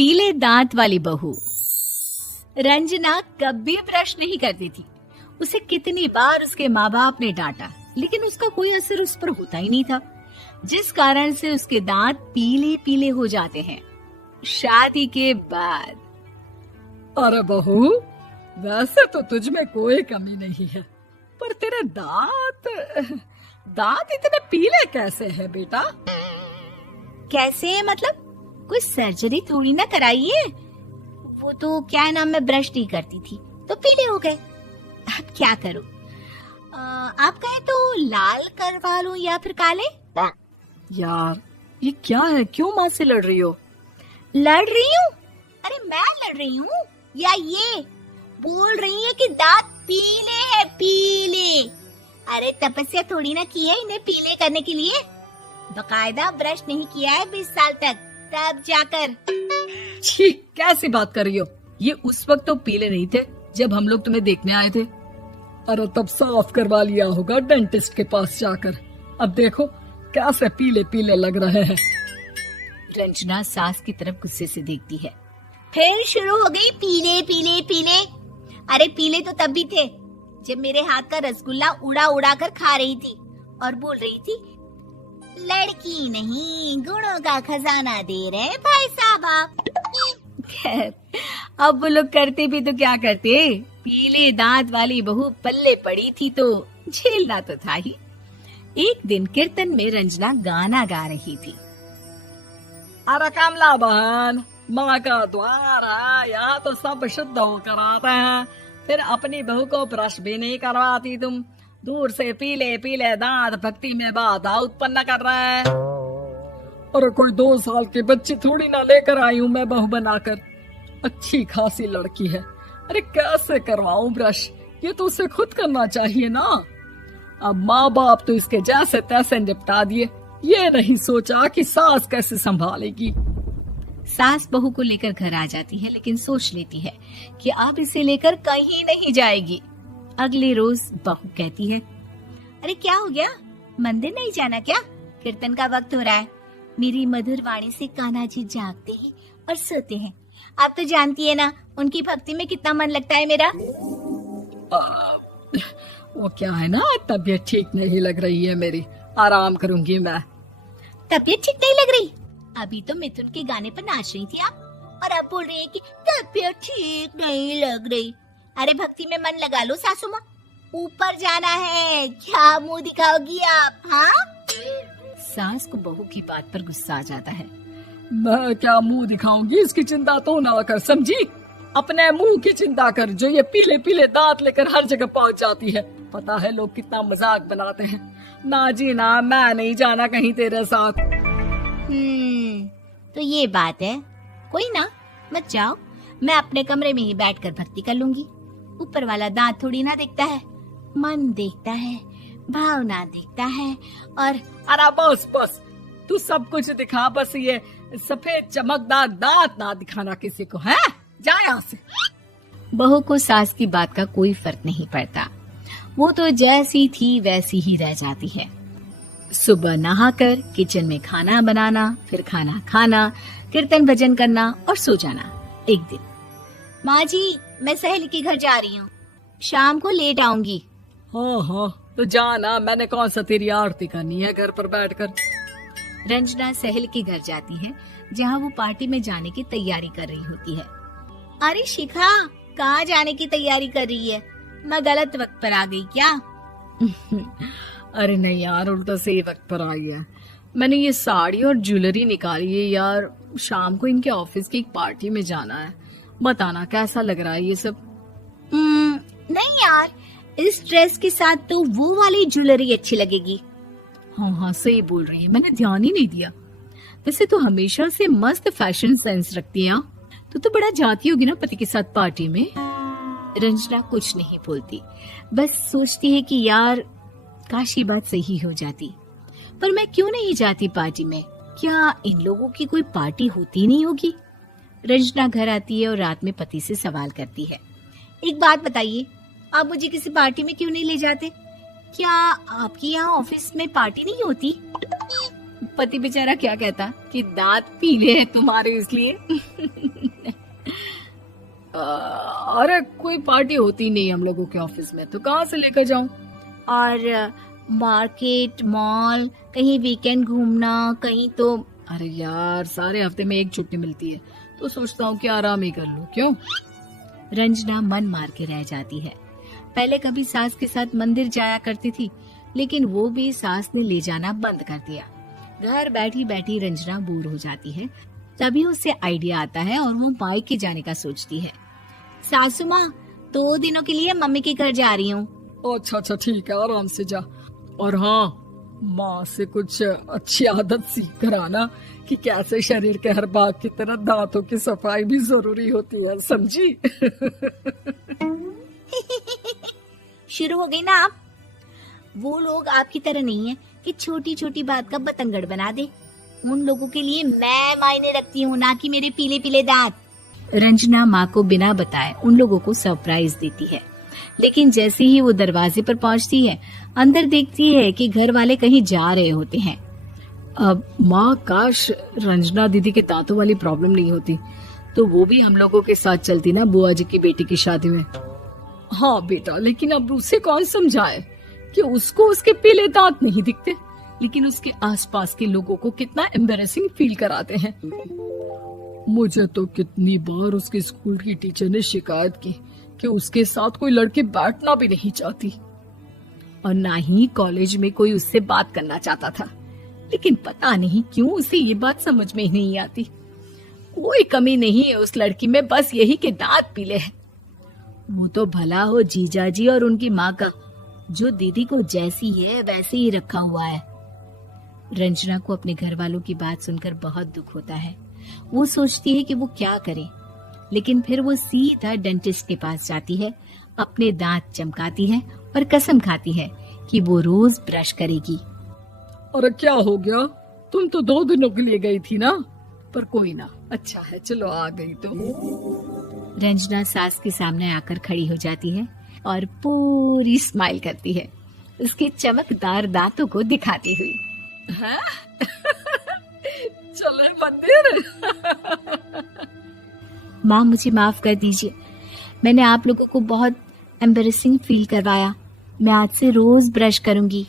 पीले दांत वाली बहू। रंजना कभी ब्रश नहीं करती थी। उसे कितनी बार उसके माँ बाप ने डांटा, लेकिन उसका कोई असर उस पर होता ही नहीं था, जिस कारण से उसके दांत पीले पीले हो जाते हैं। शादी के बाद। अरे बहू, वैसे तो तुझ में कोई कमी नहीं है, पर तेरे दांत इतने पीले कैसे हैं बेटा? कैसे मतलब? कोई सर्जरी थोड़ी ना कराइए। वो तो क्या नाम, मैं ब्रश नहीं करती थी तो पीले हो गए। अब क्या करूं? आप कहें तो लाल करवा लूं या फिर काले? यार ये क्या है, क्यों माँ से लड़ रही हो? लड़ रही हूँ? अरे मैं लड़ रही हूँ या ये बोल रही है कि दांत पीले हैं, पीले। अरे तपस्या थोड़ी ना की है इन्हें पीले करने के लिए। बकायदा ब्रश नहीं किया है 20 साल तक, तब जाकर। छी, कैसी बात कर रही हो? ये उस वक्त तो पीले नहीं थे जब हम लोग तुम्हें देखने आए थे। अरे तब साफ करवा लिया होगा डेंटिस्ट के पास जाकर। अब देखो कैसे पीले पीले लग रहे हैं। रंजना सास की तरफ गुस्से से देखती है। फिर शुरू हो गई पीले पीले पीले। अरे पीले तो तब भी थे जब मेरे हाथ का रसगुल्ला उड़ा उड़ा कर खा रही थी और बोल रही थी, लड़की नहीं गुणों का खजाना दे रहे भाई साहब आप। खैर, अब वो लोग करते भी तो क्या करते, पीले दांत वाली बहू पल्ले पड़ी थी तो झेलना तो था ही। एक दिन कीर्तन में रंजना गाना गा रही थी। अरे कमला बहन, माँ का द्वार है, यहाँ तो सब शुद्ध होकर आते हैं, फिर अपनी बहू को ब्रश भी नहीं करवाती तुम। दूर से पीले पीले दांत भक्ति में बाधा उत्पन्न कर रहे हैं। अरे कोई 2 साल के बच्चे थोड़ी ना लेकर आई हूँ मैं बहू बनाकर। अच्छी खासी लड़की है, अरे कैसे करवाऊं ब्रश? ये तो उसे खुद करना चाहिए ना। अब माँ बाप तो इसके जैसे तैसे निपटा दिए, ये नहीं सोचा कि सास कैसे संभालेगी। सास बहू को लेकर घर आ जाती है, लेकिन सोच लेती है कि अब इसे लेकर कहीं नहीं जाएगी। अगले रोज बहू कहती है, अरे क्या हो गया, मंदिर नहीं जाना क्या? कीर्तन का वक्त हो रहा है। मेरी मधुर वाणी से कान्हा जी जागते हैं और सोते हैं। आप तो जानती है ना उनकी भक्ति में कितना मन लगता है मेरा। वो क्या है ना, तबीयत ठीक नहीं लग रही है मेरी, आराम करूंगी मैं। तबीयत ठीक नहीं लग रही? अभी तो मिथुन के गाने पर नाच रही थी आप, और अब बोल रही है कि तबीयत ठीक नहीं लग रही। अरे भक्ति में मन लगा लो सासू माँ, ऊपर जाना है, क्या मुंह दिखाओगी आप? हाँ? सास को बहू की बात पर गुस्सा आ जाता है। मैं क्या मुंह दिखाऊंगी, इसकी चिंता तो ना कर, समझी? अपने मुंह की चिंता कर, जो ये पीले पीले दांत लेकर हर जगह पहुंच जाती है। पता है लोग कितना मजाक बनाते हैं। ना जी ना, मैं नहीं जाना कहीं तेरे साथ। तो ये बात है, कोई ना, मत जाओ, मैं अपने कमरे में ही बैठकर भक्ति कर लूंगी। ऊपर वाला दांत थोड़ी ना देखता है, मन देखता है, भावना देखता है। और अरे बस बस, तू सब कुछ दिखा, बस ये सफेद चमकदार दांत ना दिखाना किसी को, है? जा यहाँ से। बहू को सास की बात का कोई फर्क नहीं पड़ता, वो तो जैसी थी वैसी ही रह जाती है। सुबह नहाकर किचन में खाना बनाना, फिर खाना खाना, कीर्तन भजन करना और सो जाना। एक दिन, माँ जी मैं सहेली के घर जा रही हूँ, शाम को लेट आऊंगी। हाँ हाँ तो जाना, मैंने कौन सा तेरी आरती करनी है घर पर बैठकर। रंजना सहेली के घर जाती है, जहाँ वो पार्टी में जाने की तैयारी कर रही होती है। अरे शिखा, कहाँ जाने की तैयारी कर रही है? मैं गलत वक्त पर आ गई क्या? अरे नहीं यार, उल्टा सही वक्त पर आ गया। मैंने ये साड़ी और ज्वेलरी निकाली है यार, शाम को इनके ऑफिस की एक पार्टी में जाना है। बताना कैसा लग रहा है ये सब? नहीं यार, इस ड्रेस के साथ तो वो वाली ज्वेलरी अच्छी लगेगी। हाँ हाँ सही बोल रही है, मैंने ध्यान ही नहीं दिया। वैसे तो हमेशा से मस्त फैशन सेंस रखती है। तो बड़ा जाती होगी ना पति के साथ पार्टी में। रंजना कुछ नहीं बोलती, बस सोचती है कि यार काश ये बात सही हो जाती, पर मैं क्यों नहीं जाती पार्टी में? क्या इन लोगों की कोई पार्टी होती नहीं होगी? रंजना घर आती है और रात में पति से सवाल करती है, एक बात बताइए, आप मुझे किसी पार्टी में क्यों नहीं ले जाते? क्या आपके यहाँ ऑफिस में पार्टी नहीं होती? पति बेचारा क्या कहता कि दांत पीले हैं तुम्हारे इसलिए। अरे कोई पार्टी होती नहीं हम लोगों के ऑफिस में, तो कहाँ से लेकर जाऊं? और मार्केट, मॉल, कहीं वीकेंड घूमना, कहीं तो। अरे यार, सारे हफ्ते में एक छुट्टी मिलती है, तो सोचता हूँ कि आराम ही कर लूं। क्यों? रंजना मन मार के रह जाती है। पहले कभी सास के साथ मंदिर जाया करती थी, लेकिन वो भी सास ने ले जाना बंद कर दिया। घर बैठी बैठी रंजना बोर हो जाती है। तभी उसे आइडिया आता है और वो मायके जाने का सोचती है। सासू माँ, 2 दिनों के लिए मम्मी के घर जा रही हूँ। अच्छा ठीक है, आराम से जा। और हाँ, माँ से कुछ अच्छी आदत सीख कर आना कि कैसे शरीर के हर भाग की तरह दांतों की सफाई भी जरूरी होती है, समझी? शुरू हो गई ना आप। वो लोग आपकी तरह नहीं है कि छोटी छोटी बात का बतंगड़ बना दे। उन लोगों के लिए मैं मायने रखती हूँ, ना कि मेरे पीले पीले दांत। रंजना माँ को बिना बताए उन लोगों को सरप्राइज देती है, लेकिन जैसे ही वो दरवाजे पर पहुंचती है, अंदर देखती है कि घर वाले कहीं जा रहे होते हैं। अब माँ, काश रंजना दीदी के दांतों वाली प्रॉब्लम नहीं होती, तो वो भी हम लोगों के साथ चलती ना बुआ जी की बेटी की शादी में। हाँ बेटा, लेकिन अब उसे कौन समझाए कि उसको उसके पीले दांत नहीं दिखते, लेकिन उसके आसपास के लोगों को कितना एम्बैरेसिंग फील कराते हैं। मुझे तो कितनी बार उसके स्कूल की टीचर ने शिकायत की कि उसके साथ कोई लड़की बैठना भी नहीं चाहती, और ना ही कॉलेज में कोई उससे बात करना चाहता था। लेकिन पता नहीं क्यों उसे ये बात समझ में ही नहीं आती। कोई कमी नहीं है उस लड़की में, बस यही कि दांत पीले हैं। वो तो भला हो जीजाजी और उनकी माँ का, जो दीदी को जैसी है वैसे ही रखा हुआ है। रंजना को अपने घर वालों की बात सुनकर बहुत दुख होता है। वो सोचती है कि वो क्या करे, लेकिन फिर वो सीधा डेंटिस्ट के पास जाती है, अपने दांत चमकाती है और कसम खाती है कि वो रोज ब्रश करेगी। अरे क्या हो गया? तुम तो 2 दिनों के लिए गई थी ना, पर कोई ना, अच्छा है, चलो आ गई तो। रंजना सास के सामने आकर खड़ी हो जाती है और पूरी स्माइल करती है, उसके चमकदार दांतों को दिखाती हुई। चले मंदिर। माँ, मुझे माफ कर दीजिए, मैंने आप लोगों को बहुत एम्बैरेसिंग फील करवाया। मैं आज से रोज ब्रश करूंगी।